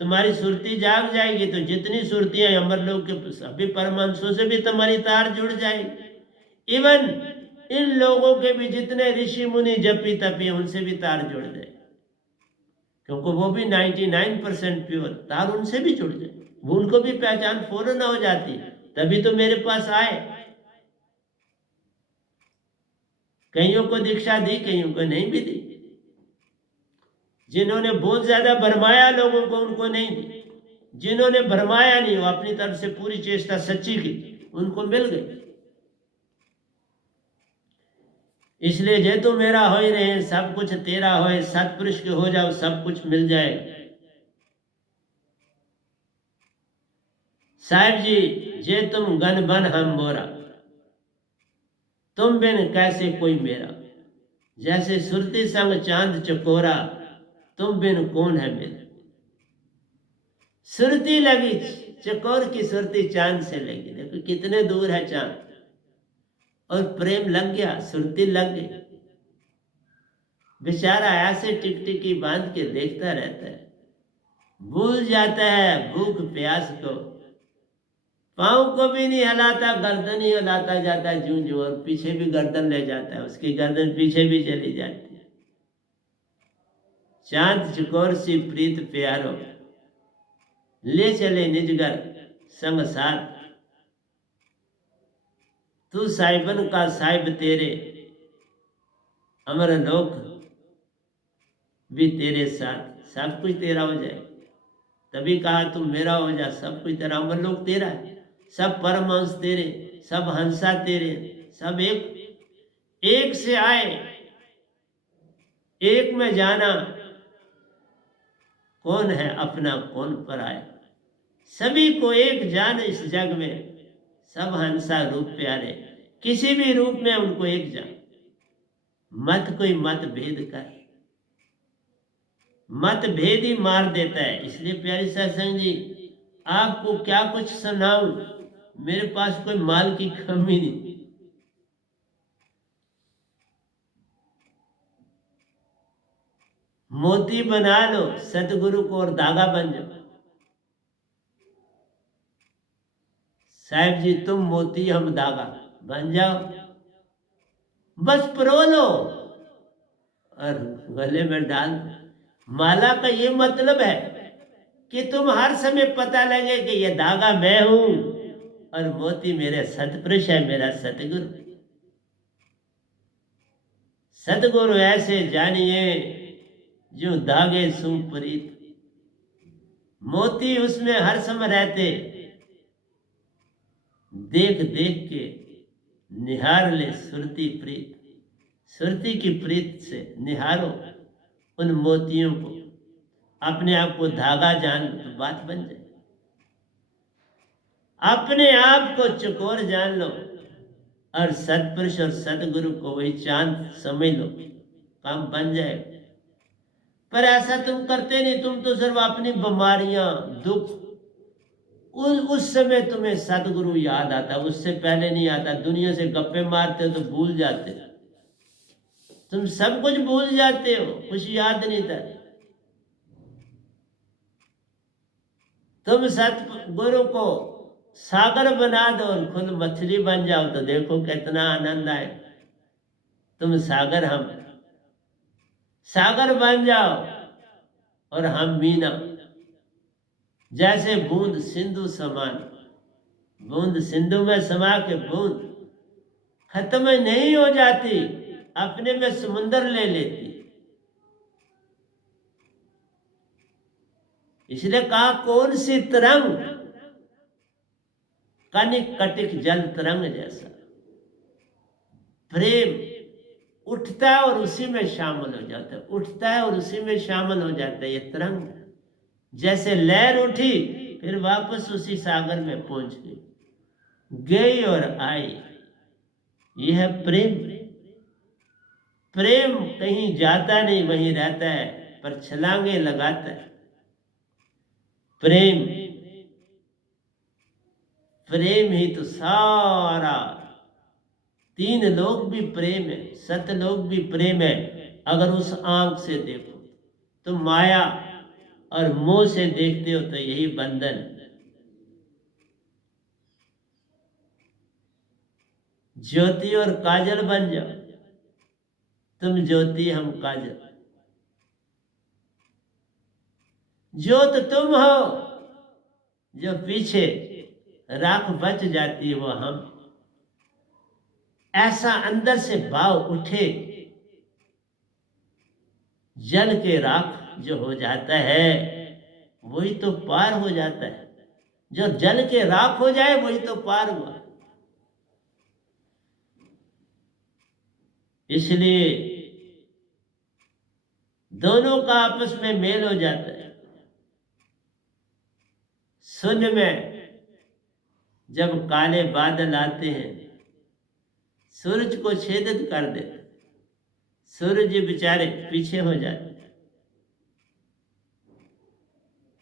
तुम्हारी सुरती जाग जाएगी तो जितनी सुरतियां अमरलोक के सभी परमांशों से भी तुम्हारी तार जुड़ जाएगी। इवन इन लोगों के भी जितने ऋषि मुनि जपी तपी उनसे भी तार जुड़ जाए, क्योंकि वो भी 99% प्योर, तार उनसे भी जुड़ जाए, वो उनको भी पहचान फौरन हो जाती है, तभी तो मेरे पास आए। कईयों को दीक्षा दी, कईयों को नहीं भी दी। जिन्होंने बहुत ज्यादा भरमाया लोगों को उनको नहीं दी, जिन्होंने भरमाया नहीं वो अपनी तरफ से पूरी चेष्टा सच्ची की उनको मिल गई। इसलिए जे तू मेरा हो ही रहे सब कुछ तेरा होए, सतपुरुष के हो जाओ सब कुछ मिल जाए। साहिब जी जे तुम गन बन हम मोरा, तुम बिन कैसे कोई मेरा। जैसे सुरती संग चांद चकोरा, तुम बिन कौन है मेरा। सुरती लगी चकोर की सुरती चांद से लगी, देखो कितने दूर है चांद, और प्रेम लग गया, सुरती लग गई। बेचारा ऐसे टिकटिकी बांध के देखता रहता है, भूल जाता है भूख प्यास को, पाँव को भी नहीं हिलाता, गर्दन ही हिलाता जाता है जूं जूं, और पीछे भी गर्दन ले जाता है, उसकी गर्दन पीछे भी चली जाती है। चांद चकोर सी प्रीत प्यारो, ले चले निजगर संग साथ। तू साहिबन का साहिब तेरे, अमर लोक भी तेरे साथ। सब कुछ तेरा हो जाए, तभी कहा तुम मेरा हो जा, सब कुछ तेरा, अमर लोक तेरा है, सब परमहंस तेरे, सब हंसा तेरे, सब एक से आए, एक में जाना, कौन है अपना कौन पराया। सभी को एक जान इस जग में, सब हंसा रूप प्यारे, किसी भी रूप में उनको एक जान। मत कोई मत भेद कर, मत भेद ही मार देता है। इसलिए प्यारी सत्संग जी आपको क्या कुछ सुनाऊं, मेरे पास कोई माल की कमी नहीं। मोती बना लो सतगुरु को और धागा बन जाओ। साहिब जी तुम मोती हम धागा बन जाओ, बस परो लो और गले में डाल दो। माला का ये मतलब है कि तुम हर समय पता लगे कि ये धागा मैं हूं और मोती मेरे सतपुरुष है, मेरा सतगुरु। सतगुरु ऐसे जानिए जो धागे सुप्रीत, मोती उसमें हर समय रहते, देख देख के निहार ले सुरती प्रीत। सुरती की प्रीत से निहारो उन मोतियों को, अपने आप को धागा जान लो तो बात बन जाए। अपने आप को चकोर जान लो और सतपुरुष और सतगुरु को वही चांद समझ लो, काम बन जाए। पर ऐसा तुम करते नहीं, तुम तो सिर्फ अपनी बीमारियां दुख, उस समय तुम्हें सतगुरु याद आता, उससे पहले नहीं आता। दुनिया से गप्पे मारते हो तो भूल जाते हो, तुम सब कुछ भूल जाते हो, कुछ याद नहीं था। तुम सतगुरु को सागर बना दो और खुद मछली बन जाओ तो देखो कितना आनंद आए। तुम सागर, हम सागर बन जाओ और हम मीना। जैसे बूंद सिंधु समान, बूंद सिंधु में समा के बूंद खत्म नहीं हो जाती, अपने में समुंदर ले लेती। इसलिए कहा कौन सी तरंग, कनिक कटिक जल तरंग जैसा। प्रेम उठता है और उसी में शामिल हो जाता है, उठता है और उसी में शामिल हो जाता है। ये तरंग जैसे लहर उठी फिर वापस उसी सागर में पहुंच गई, गई और आई। यह है प्रेम। प्रेम कहीं जाता नहीं, वहीं रहता है, पर छलांगे लगाता है। प्रेम प्रेम ही तो सारा, तीन लोग भी प्रेम है, सतलोक भी प्रेम है। अगर उस आंख से देखो तो माया और मोह से देखते हो तो यही बंधन। ज्योति और काजल बन जाओ, तुम ज्योति हम काजल। ज्योत तुम हो, जो पीछे राख बच जाती है वो हम। ऐसा अंदर से भाव उठे, जल के राख जो हो जाता है वही तो पार हो जाता है। जो जल के राख हो जाए वही तो पार हुआ। इसलिए दोनों का आपस में मेल हो जाता है। शून्य में जब काले बादल आते हैं, सूरज को छेदित कर देते, सूरज बेचारे पीछे हो जाते।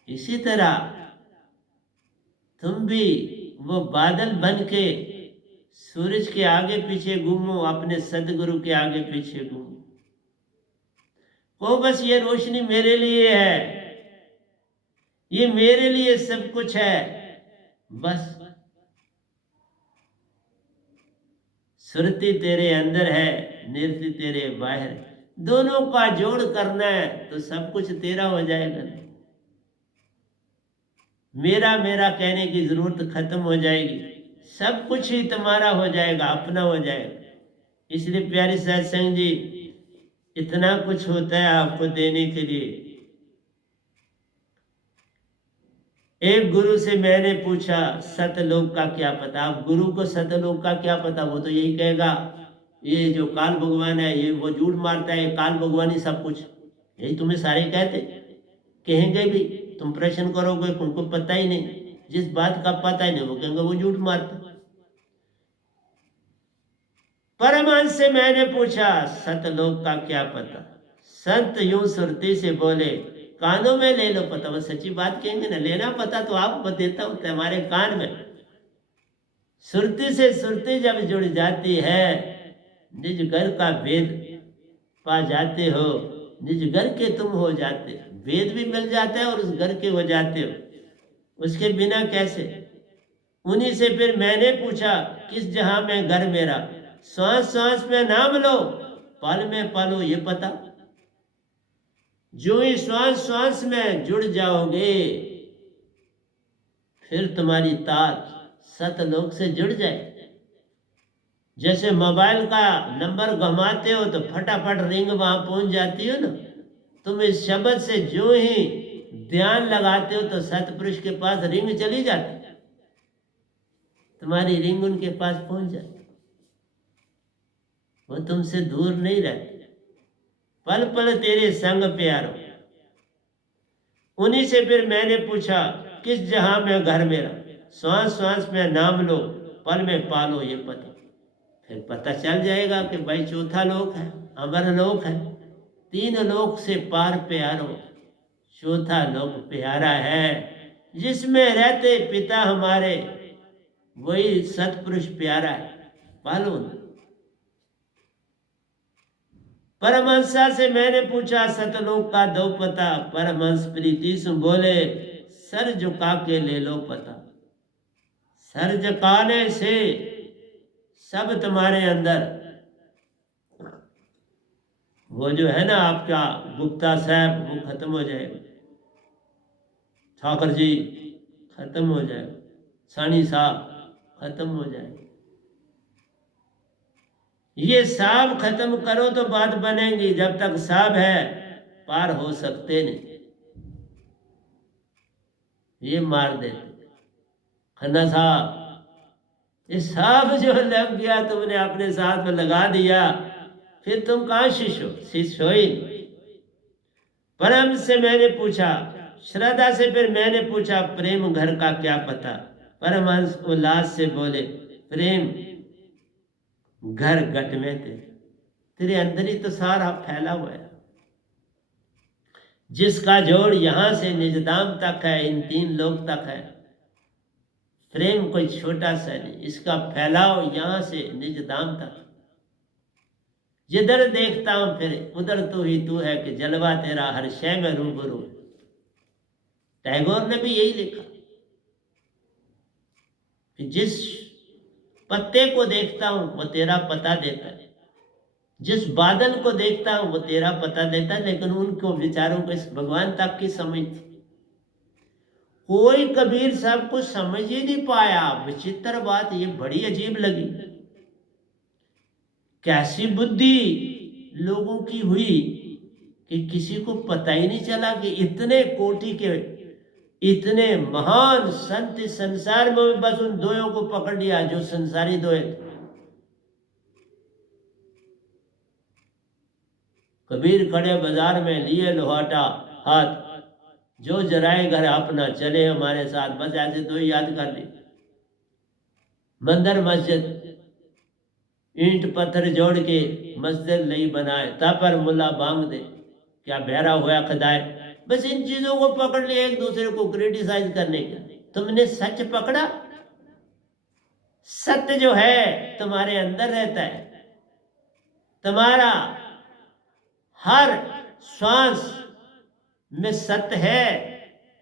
इसी तरह तुम भी वो बादल बन के सूरज के आगे पीछे घूमो, अपने सदगुरु के आगे पीछे घूमो। वो बस ये रोशनी मेरे लिए है, ये मेरे लिए सब कुछ है। बस सुरति तेरे अंदर है, निरति तेरे बाहर है। दोनों का जोड़ करना है तो सब कुछ तेरा हो जाएगा। मेरा मेरा कहने की जरूरत खत्म हो जाएगी, सब कुछ ही तुम्हारा हो जाएगा, अपना हो जाएगा। इसलिए प्यारे सत्संग जी, इतना कुछ होता है आपको देने के लिए। एक गुरु से मैंने पूछा सतलोक का क्या पता। अब गुरु को सतलोक का क्या पता, वो तो यही कहेगा ये जो काल भगवान है ये वो झूठ मारता है, काल भगवान ही सब कुछ। यही तुम्हें सारे कहते कहेंगे भी। तुम प्रश्न करोगे उनको पता ही नहीं, जिस बात का पता ही नहीं वो कहेंगे वो झूठ मारता। परमहंस से मैंने पूछा सतलोक का क्या पता। संत यूं सुरती से बोले कानों में ले लो पता। वो सच्ची बात कहेंगे ना, लेना पता तो आपको देता हूं हमारे कान में। सुरती से सुरती जब जुड़ जाती है, निज घर का भेद पा जाते हो, निज घर के तुम हो जाते हो। वेद भी मिल जाता है और उस घर के हो जाते हो, उसके बिना कैसे। उन्हीं से फिर मैंने पूछा किस जहां में घर मेरा। श्वास श्वास में नाम लो, पल में पालो ये पता। जो ही श्वास श्वास में जुड़ जाओगे फिर तुम्हारी तार सतलोक से जुड़ जाए। जैसे मोबाइल का नंबर घुमाते हो तो फटाफट रिंग वहां पहुंच जाती हो ना। तुम इस शब्द से जो ही ध्यान लगाते हो तो सतपुरुष के पास रिंग चली जाती, तुम्हारी रिंग उनके पास पहुंच जाती। वो तुमसे दूर नहीं रहते, पल पल तेरे संग प्यारो। उन्हीं से फिर मैंने पूछा किस जहां में घर मेरा। श्वास श्वास में नाम लो, पल में पालो ये पता। फिर पता चल जाएगा कि भाई चौथा लोक है, अमर लोक है। तीन लोक से पार प्यारो, चौथा लोक प्यारा है। जिसमें रहते पिता हमारे वही सतपुरुष प्यारा है, पालो ना। परमहंसा से मैंने पूछा सतलोक का दो पता। परमहंस प्रीति से बोले सर झुका के ले लो पता। सर झुकाने से सब तुम्हारे अंदर वो जो है ना आपका गुप्ता साहब वो खत्म हो जाएगा, ठाकर जी खत्म हो जाएगा, सानी साहब खत्म हो जाएगा। ये साहब खत्म करो तो बात बनेगी, जब तक साहब है पार हो सकते नहीं। ये मार देते खन्ना साहब। ये साहब जो लग गया तुमने अपने साथ में लगा दिया, फिर तुम कहाँ शिष्य हो? शिष्य हो ही नहीं। परम से मैंने पूछा, श्रद्धा से फिर मैंने पूछा प्रेम घर का क्या पता। परमहंस उल्लास से बोले प्रेम घर घट में तेरे अंदर ही तो सारा फैला हुआ है। जिसका जोड़ यहां से निजधाम तक है, इन तीन लोक तक है। प्रेम कोई छोटा सा नहीं, इसका फैलाव यहाँ से निज धाम तक। जिधर देखता हूं फिर उधर तू ही तू है कि जलवा तेरा हर शय में रूबरू। टैगोर ने भी यही लिखा कि जिस पत्ते को देखता हूं वो तेरा पता देता है, जिस बादल को देखता हूं वो तेरा पता देता है। लेकिन उनको विचारों को इस भगवान तक की समझ थी, कोई कबीर साहब को समझ ही नहीं पाया। विचित्र बात ये बड़ी अजीब लगी, कैसी बुद्धि लोगों की हुई कि किसी को पता ही नहीं चला कि इतने कोटि के इतने महान संत इस संसार में बस उन दोयों को पकड़ लिया जो संसारी दोए थे। कबीर खड़े बाजार में लिए लोहाटा हाथ, जो जराए घर अपना चले हमारे साथ। बस ऐसे दो याद कर ली। मंदिर मस्जिद ईंट पत्थर जोड़ के मस्जिद नहीं बनाए, तापर मुल्ला बांग दे क्या बहरा हुआ खुदाए। बस इन चीजों को पकड़ लिया एक दूसरे को क्रिटिसाइज करने का। तुमने सच पकड़ा? सत्य जो है तुम्हारे अंदर रहता है, तुम्हारा हर श्वास में सत्य है,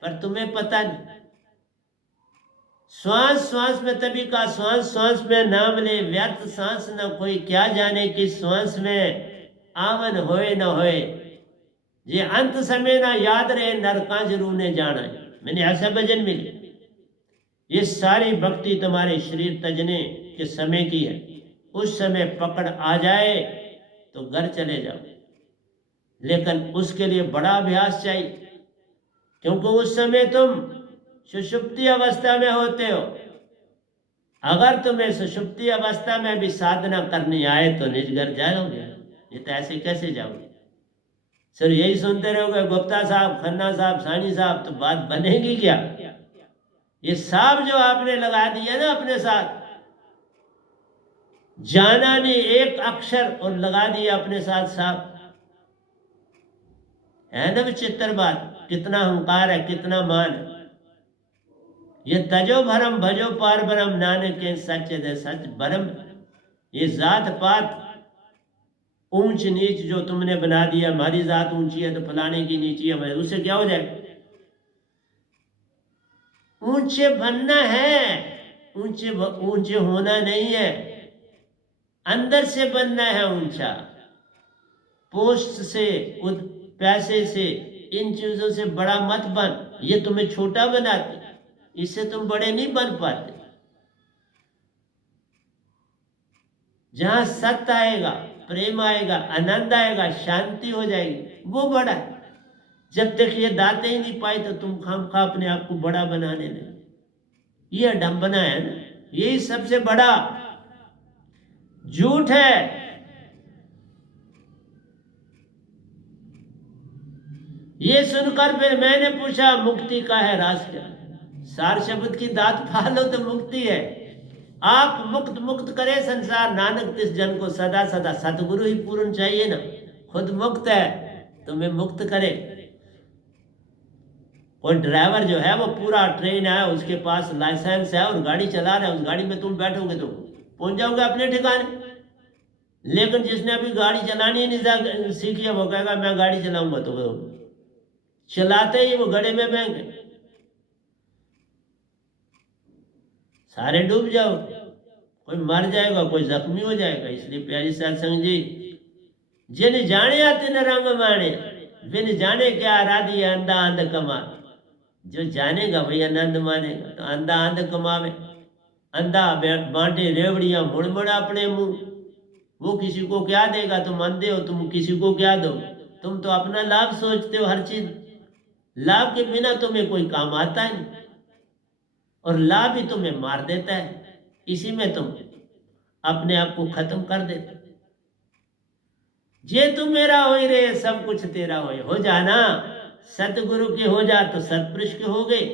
पर तुम्हें पता नहीं। श्वास श्वास में तभी का श्वास श्वास में नाम ले, व्यर्थ सांस न कोई क्या जाने कि श्वास में आवन होए न होए। ये अंत समय ना याद रहे नरका जरूर ने जाना है। मैंने ऐसा भजन मिली। ये सारी भक्ति तुम्हारे शरीर तजने के समय की है। उस समय पकड़ आ जाए तो घर चले जाओ, लेकिन उसके लिए बड़ा अभ्यास चाहिए, क्योंकि उस समय तुम सुषुप्ति अवस्था में होते हो। अगर तुम्हें सुषुप्ति अवस्था में भी साधना करनी आए तो निज घर जाओगे, ये तो ऐसे कैसे जाओगे? सर यही सुनते रहोगे गुप्ता साहब, खन्ना साहब, सानी साहब, तो बात बनेगी क्या? ये साहब जो आपने लगा दिया ना अपने साथ, जाना नहीं एक अक्षर और लगा दिया अपने साथ साहब, है ना विचित्र बात? कितना अहंकार है, कितना मान है। ये तजो भरम भजो पार ब्रह्म, नानक के सच दे सच भरम। ये जात पात ऊंच नीच जो तुमने बना दिया, हमारी जात ऊंची है तो फलाने की नीची है, उससे क्या हो जाएगा? ऊंचे बनना है, ऊंचे होना नहीं है, अंदर से बनना है ऊंचा। पोस्ट से, पैसे से, इन चीजों से बड़ा मत बन, ये तुम्हें छोटा बनाते, इससे तुम बड़े नहीं बन पाते। जहां सत्य आएगा, प्रेम आएगा, आनंद आएगा, शांति हो जाएगी, वो बड़ा है। जब तक ये दाते ही नहीं पाए तो तुम खामखा अपने आप को बड़ा बनाने लगे। ये अडंबना है ना, यही सबसे बड़ा झूठ है। ये सुनकर फिर मैंने पूछा मुक्ति का है रास क्या? सार शब्द की दात पालो तो मुक्ति है। आप मुक्त मुक्त करे संसार, नानक तिस जन को सदा सदा। सतगुरु ही पूर्ण चाहिए ना, खुद मुक्त है तुम्हें मुक्त करे। कोई ड्राइवर जो है वो पूरा ट्रेन है, उसके पास लाइसेंस है और गाड़ी चला रहा है, उस गाड़ी में तुम बैठोगे तो पहुंच जाओगे अपने ठिकाने। लेकिन जिसने अभी गाड़ी चलानी नहीं सीखी है वो कहेगा मैं गाड़ी चलाऊंगा, तो चलाते ही वो गड्ढे में बहेंगे, सारे डूब जाओ, कोई मर जाएगा, कोई जख्मी हो जाएगा। इसलिए प्यारी सत्संग जी, जिन जाने तिन रंग माने, बिन जाने क्या आराधी अंधा अंध कमा। जो जानेगा वही आनंद मानेगा, तो अंधा अंध कमावे। अंधा बांटे रेवड़ियां मुड़ मुड़ अपने मुंह, वो किसी को क्या देगा? तुम अंधे हो, तुम किसी को क्या दो? तुम तो अपना लाभ सोचते हो हर चीज। लाभ के बिना तुम्हें कोई काम आता नहीं, और लाभ ही तुम्हें मार देता है। इसी में तुम अपने आप को खत्म कर देते। जे तू मेरा हो रे, सब कुछ तेरा हो जाना। सतगुरु के हो जा तो सतपुरुष के हो गए।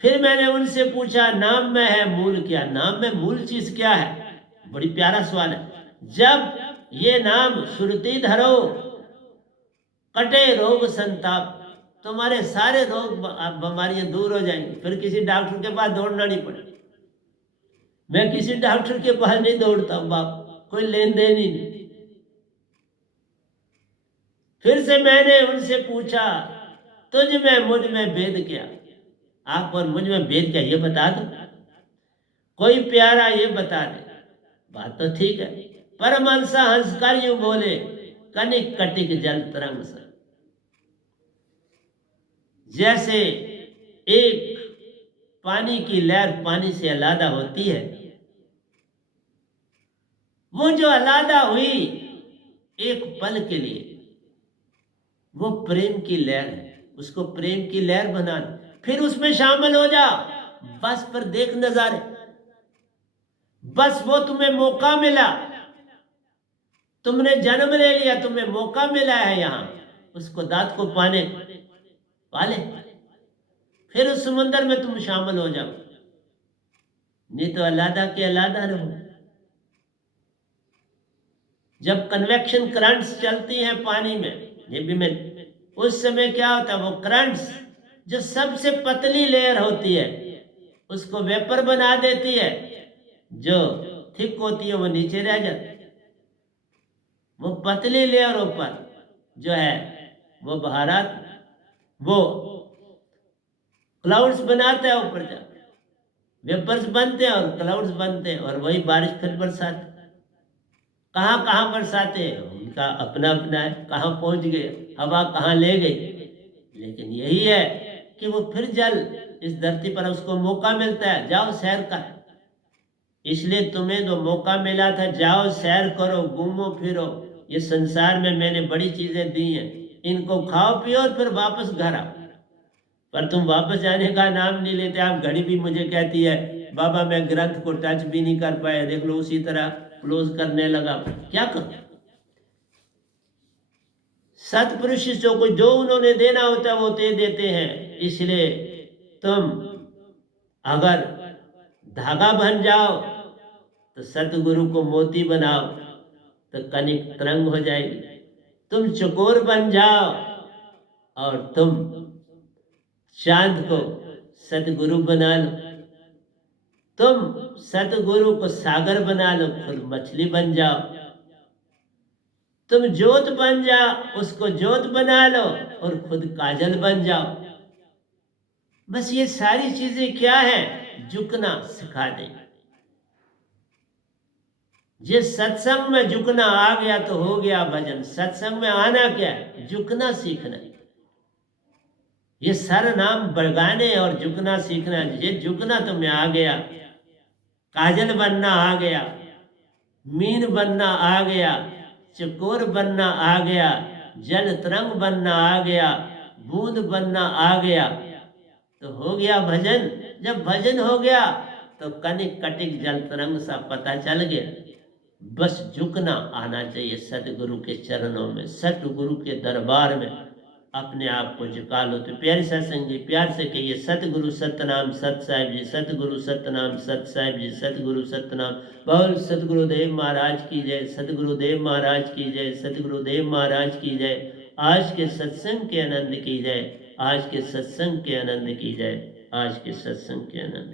फिर मैंने उनसे पूछा नाम में है मूल क्या? नाम में मूल चीज क्या है? बड़ी प्यारा सवाल है। जब ये नाम सुरती धरो, कटे रोग संताप। तुम्हारे सारे रोग बीमारियां दूर हो जाएंगी, फिर किसी डॉक्टर के पास दौड़ना नहीं पड़ेगा। मैं किसी डॉक्टर के पास नहीं दौड़ता हूं बाप, कोई लेन देन ही नहीं। फिर से मैंने उनसे पूछा, तुझ में मुझ में भेद क्या? आप और मुझ में भेद क्या, ये बता दो। कोई प्यारा ये बता दे। बात तो ठीक है। परमहंसा हंसकर यूं बोले, कनिक कटिक जल तरंग सा। जैसे एक पानी की लहर पानी से अलग होती है, वो जो अलग हुई एक पल के लिए, वो प्रेम की लहर है। उसको प्रेम की लहर बना, फिर उसमें शामिल हो जा। बस पर देख नजारे, बस वो तुम्हें मौका मिला, तुमने जन्म ले लिया, तुम्हें मौका मिला है यहां, उसको दांत को पाने वाले, फिर उस समुद्र में तुम शामिल हो जाओ, नहीं तो अलादा के अलादा रहो। जब कन्वेक्शन करंट्स चलती हैं पानी में, ये भी मैं, उस समय क्या होता है, वो करंट्स जो सबसे पतली लेयर होती है उसको वेपर बना देती है, जो थिक होती है वो नीचे रह जाती है। वो पतली लेयरों पर जो है वो बहारात, वो क्लाउड्स बनाता है, ऊपर जाकर वेपर्स बनते हैं और क्लाउड्स बनते हैं, और वही बारिश फिर बरसाते। कहाँ कहाँ बरसाते हैं उनका अपना अपना है, कहाँ पहुंच गए, हवा कहाँ ले गई, लेकिन यही है कि वो फिर जल इस धरती पर उसको मौका मिलता है, जाओ सैर कर। इसलिए तुम्हें तो मौका मिला था, जाओ सैर करो, घूमो फिरो, ये संसार में मैंने बड़ी चीजें दी हैं, इनको खाओ पियो और फिर वापस घर आओ। पर तुम वापस जाने का नाम नहीं लेते। आप घड़ी भी मुझे कहती है, बाबा मैं ग्रंथ को टच भी नहीं कर पाया, देख लो उसी तरह क्लोज करने लगा, क्या करूं। सतपुरुष जो उन्होंने देना होता है वो दे देते हैं। इसलिए तुम अगर धागा बन जाओ तो सतगुरु को मोती बनाओ तो कनिक तरंग हो जाएगी। तुम चकोर बन जाओ और तुम चांद को सतगुरु बना लो, तुम सतगुरु को सागर बना लो, खुद मछली बन जाओ। तुम जोत बन जाओ, उसको जोत बना लो और खुद काजल बन जाओ। बस ये सारी चीजें क्या है, झुकना सिखा दे। जिस सत्संग में झुकना आ गया तो हो गया भजन। सत्संग में आना क्या है, झुकना सीखना। ये सर नाम बरगाने और झुकना सीखना। ये झुकना तुम्हें आ गया, काजल बनना आ गया, मीन बनना आ गया, चकोर बनना आ गया, जल तरंग बनना आ गया, बूंद बनना आ गया, तो हो गया भजन। जब भजन हो गया तो कनिक कटिक जल तरंग सा पता चल गया। बस झुकना आना चाहिए सतगुरु के चरणों में, सतगुरु के दरबार में अपने आप को झुका लो। तो प्यारे सत्संग जी, प्यार से कहिए, सतगुरु सतनाम सत साहिब जी, सतगुरु सतनाम सत साहिब जी, सतगुरु सतनाम। बोल सतगुरुदेव महाराज की जय, सतगुरुदेव महाराज की जय, सतगुरुदेव महाराज की जय। आज के सत्संग के आनंद की जय, आज के सत्संग के आनंद की जय, आज के सत्संग के आनंद।